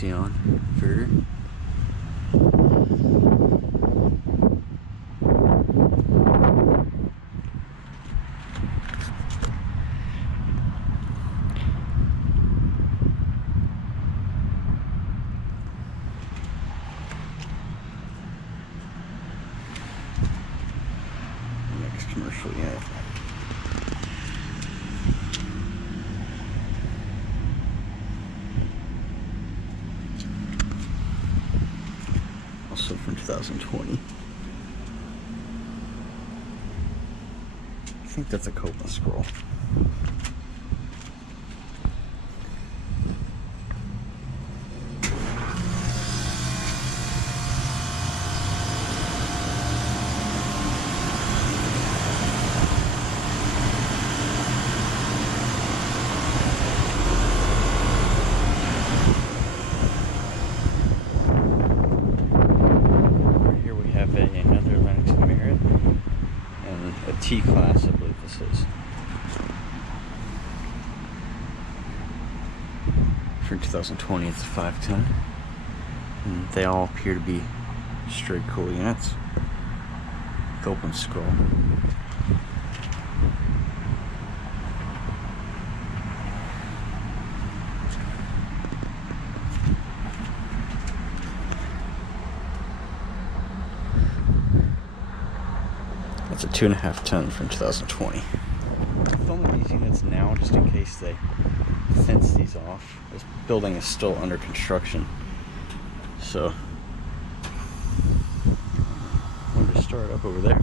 Halcyon inverter. Next commercial unit. Also from 2020. I think that's a Copeland scroll. Another Lennox and a T-class, I believe this is. For 2020, it's a 5-ton. And they all appear to be straight cool units. Copeland scroll. It's a 2.5 ton from 2020. I'm filming these units now just in case they fence these off. This building is still under construction, so I'm going to start up over there.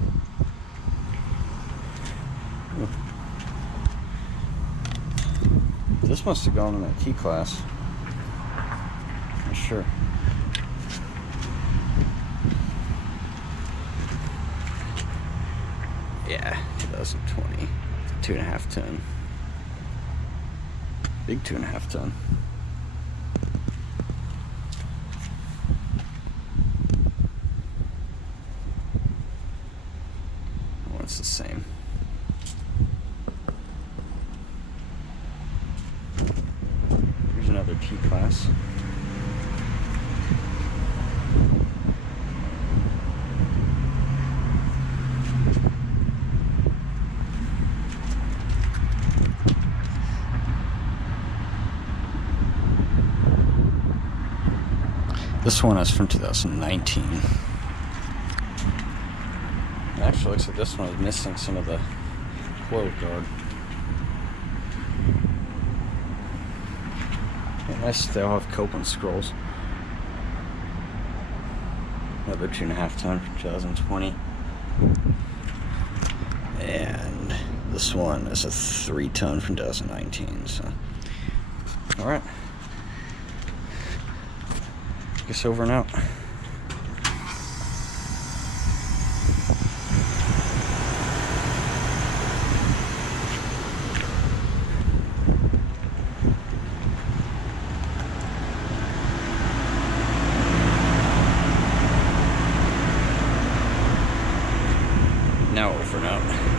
This must have gone in that T-class. Not sure. Yeah, 2020. It's a 2.5 ton. Big 2.5 ton. Oh, it's the same. Here's another T-class. This one is from 2019. It actually looks like this one is missing some of the coil guard. Yeah, nice, they all have Copeland scrolls. Another 2.5 ton from 2020. And this one is a 3 ton from 2019. So, alright. Guess over and out. Now over and out.